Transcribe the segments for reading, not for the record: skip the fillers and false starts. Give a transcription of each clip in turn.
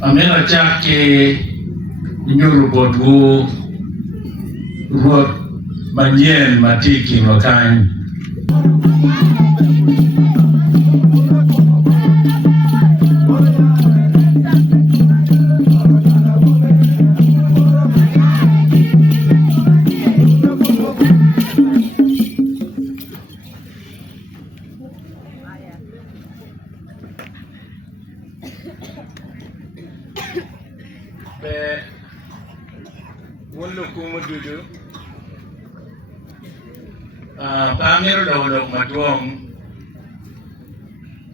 Amela chake nyoro bodu ruoth manyien matiki makany. Wolo kumududu pamero dawlo maduong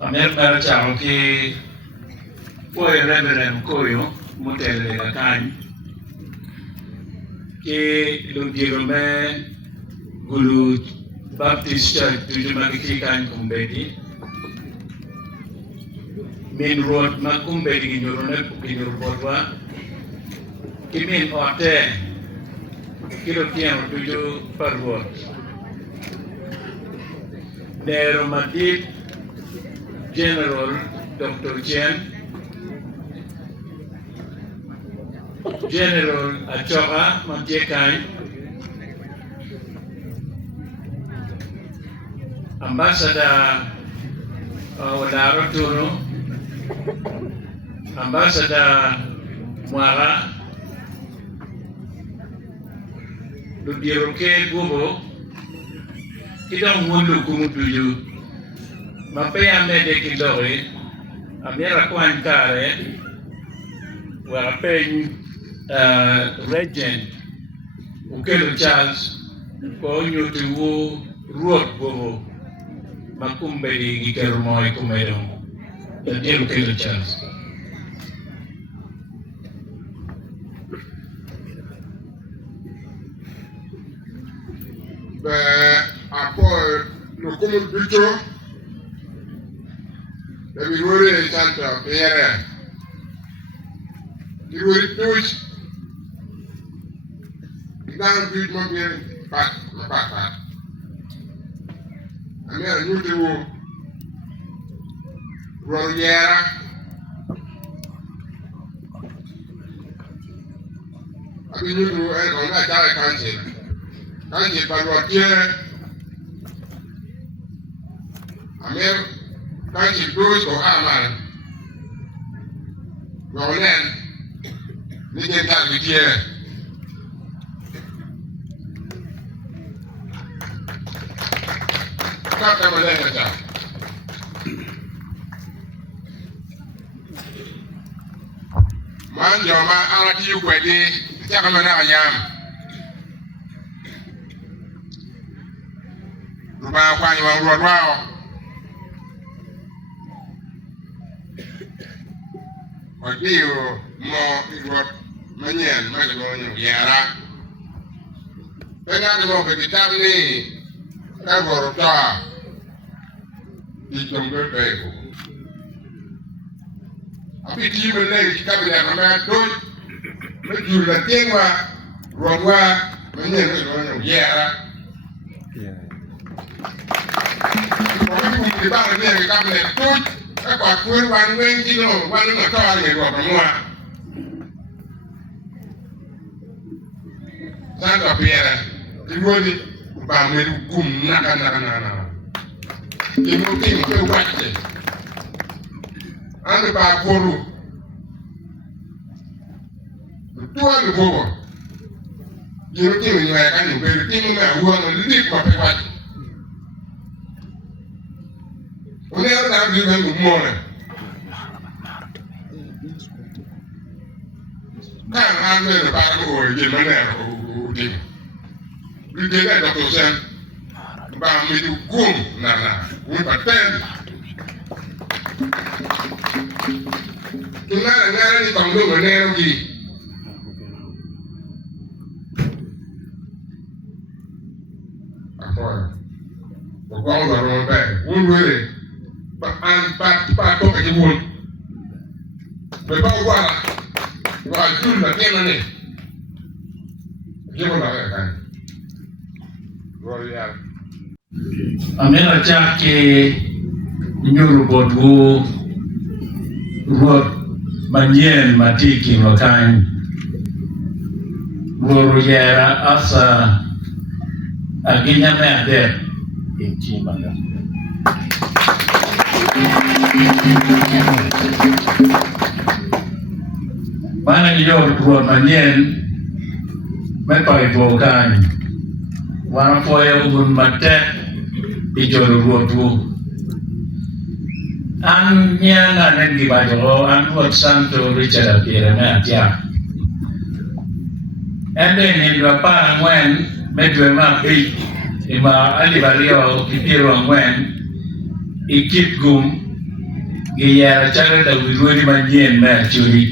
amer mar chamo ki koyo reverend koyo motelo ga kany ki ludiero me gulu Baptist Church tuju magiki kany kumbedi min ruoth ma kumbedi ginyoro bodwa kimin ote kilo tiang tuju parwot Nero Madid General Dr. Chen General Achoka Mamjekai Ambassador Wadaro Turo Ambassador Mwara Ludiero ke gubo kita mundu kumutuju mapea mede kidore amera kwan kare wa pen regent ukelo Charles ko nyutu wo ruot gubo makumbe di gikero moy kumedong ya ukelo Charles Apoi lo come il bicho e mi vuole tanto per mi vuole più dan più ma per pa a me aiuto Roliera a mi aiuto con la dare canzone Kanji Parwatie Amir Kanji Bruce ko Amal Rolen Nije Kalvitie Kata Malenga ta Man Joma Arati Ukwedi Chakamana Ayam Rupa kwani wa ruot wao Wakiyo mo ruot manyen magagonyo yara Pena mo kitab ni Kagoro ta Itombe bego Api tibe lagi kitab ni akamaya doi Mejuru la tiengwa ruot wa manyen magagonyo yara Di bang ni ang kabinet tuj, kapag kuwer wanweng kino, wanweng ato ang ito pamua. Saan ka pera? Iwani, bangweng kum naka. Imuting ke wache. Ano ba kuru? Tuwa ni bobo. Imuting ni wala kanyo, pero tino na huwag ang lilik mapiwache. Only other time you went good morning. Can't handle the battle or get my name. We did that, Dr. Sen. About me to go, we pretend. Tonight, I need to look at energy. We're going to run back. We're ready. Pak kok ke won. Beba wa jul na tena ne. Jemo na kan. Gloria. Amela chake nyoro bodu ruoth manyien matiki wakany Guru Yera Asa Aginya Mede Ichimanga Mana yor ruột manyien Mepai Bokany Wana foya ubun matek Ijor ruột wu An nyanga nengi bajo an ruột Santo Richard Apira Atia Ende ni dwapa ngwen medwe mapi ima alibario kipiro ngwen ikip gum giyara chara da wirwori manyien me achuri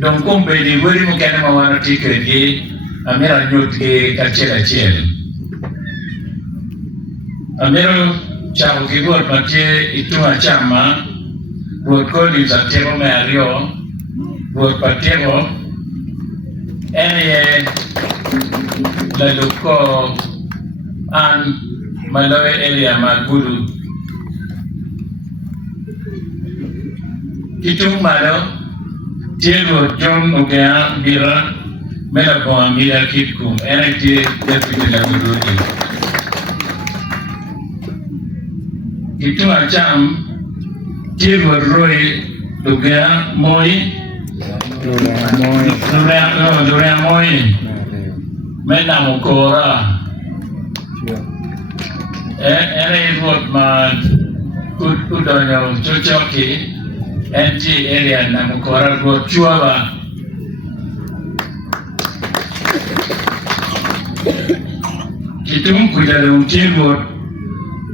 Dong kumbe di wiri mukene mawana tikre gi amira nyut gi kachela chele Amiro chako kibot matie itunga chama Buat kodi sa tebo me ario, buat patebo, ene lalu ko an malawe elia magulu. Kitung malo, tiego John Ogea Bira, melaboa mila kitkum, ene tie deputy lalu. Kitung acham, Tiego Roy Lugea Moi Lurea Moi Mena Mukora Ere Road Ma Udonyo Chochoki NG area na Mukora Road Chuaba Kitung Kudalung Tiego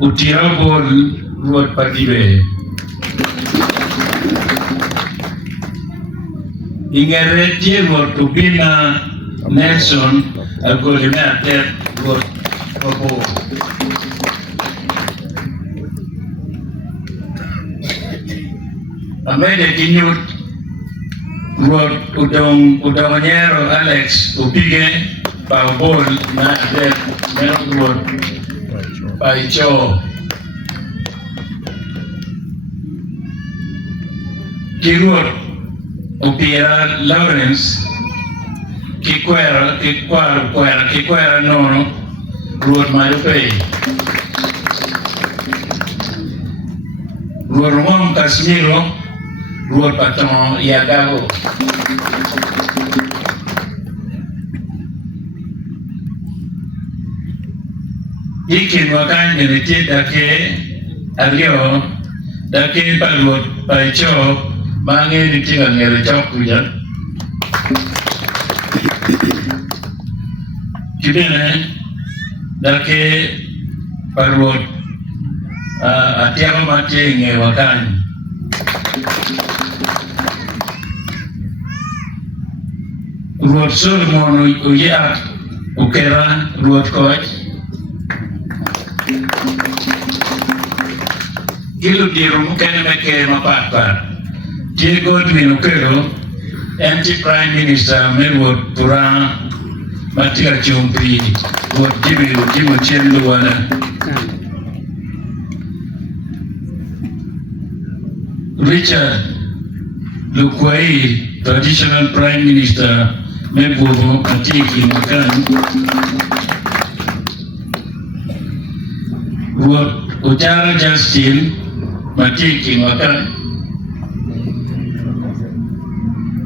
Utirabo Road Patibe Ingere Tiego Tubina Nelson Agolina Ted Road Popo Amede Kinyut Road Udongonyero Alex Upige Paubol na Ted Melon Road Paicho Kirur Upira Lawrence Kikwera Nono Road Mayupay Road Mom Casimiro Road Patron Yagago Ikin wakan yeniti dake Alio Dake Palwood Paicho Mangi di tinggal ngeri chok kujan. Kibene dake parwot atiama mati ngewakan. Ruot Solomon uyak ukera ruot coach. Gilu diru mukene meke mapat. Diego Minokero, anti-prime minister, Melwood Pura, Matia Chumpi, what Jimmy Chenduana. Richard Lukwai, traditional prime minister, Melwood Matiki Makan. What Ujara Justin, Matiki Makan.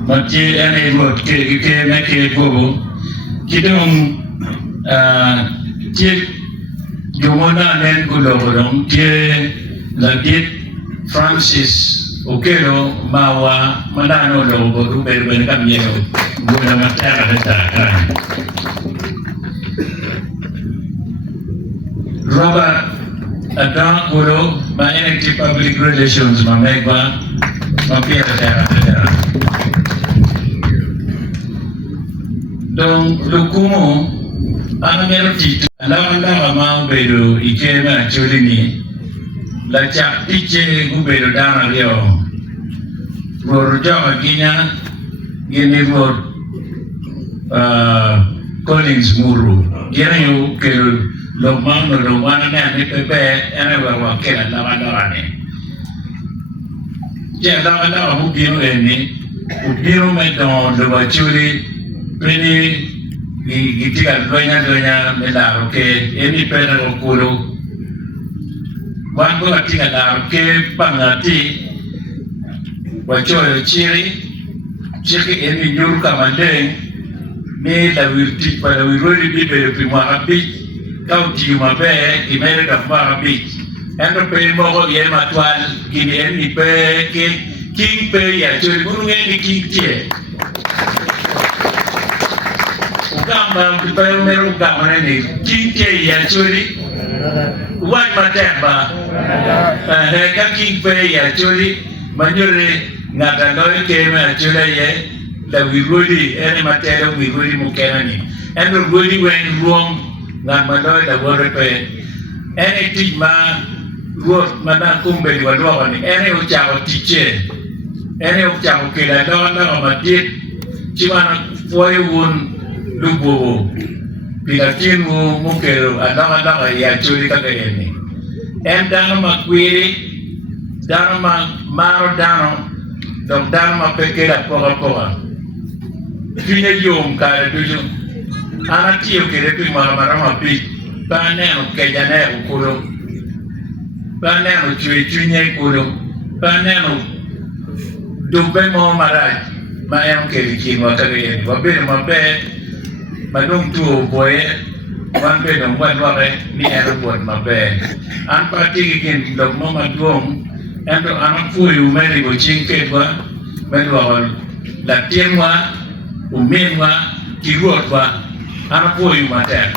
Mati ane buat ke make bobo kidong cik jomona nen kulorong ke lagit Francis Okelo mawa manano lo boru berben kami yo guna matera detakan Robert Adam Kulo banyak public relations mamegba mampir daerah Donc, le comment, en Amérique, la maman bedo ikema cholini, la chap piche gubedo dana leo, rojo ginya, gini Collins Muru, gini yo ke lo mano lo wana ne pepe ene wa kela la ne ya la hu bio eni u bio me don lo ba churi preni gitiga donya me la ke eni pera ko kuro wango atiga la ke pangati wachoyo chiri eni nyuru kamande ni la wirti para wirori bibe pi marabi kauti mabe imere da marabi endo pe mo ye matwal gini eni pe ke king pe ya chori gunu ngeni king tie ugamba pe mero ugamba ne king tie ya chori wan matemba ka king pe ya chori manjore ngata noy ke ma chori ye la wirodi ene matero wirodi mukena ni endo wirodi wen ruom ngan maloy da wore pe ene tigma ruot mana kumbe di wadwa ni ene uchao tiche ene uchao kila dona matit chimana foi un lugo pilatin mu mukero adama ya churi ka ene en dano makwiri dano maro dano dom dano mapekela poa Fine yom kare tuju ana tiyo kere pi marama pi pa neno kejane ukuro pa neno chunye ukuro pa neno dubbe mo maraj ma em kere kinwa kare yen wabe mabe madung tu boye wan be dong wan ware ni ero buat mabe an pati kin dok mo madung endo anak fuyu meri go chingke ba medwa la tienwa umenwa kiruotwa anapoyu matek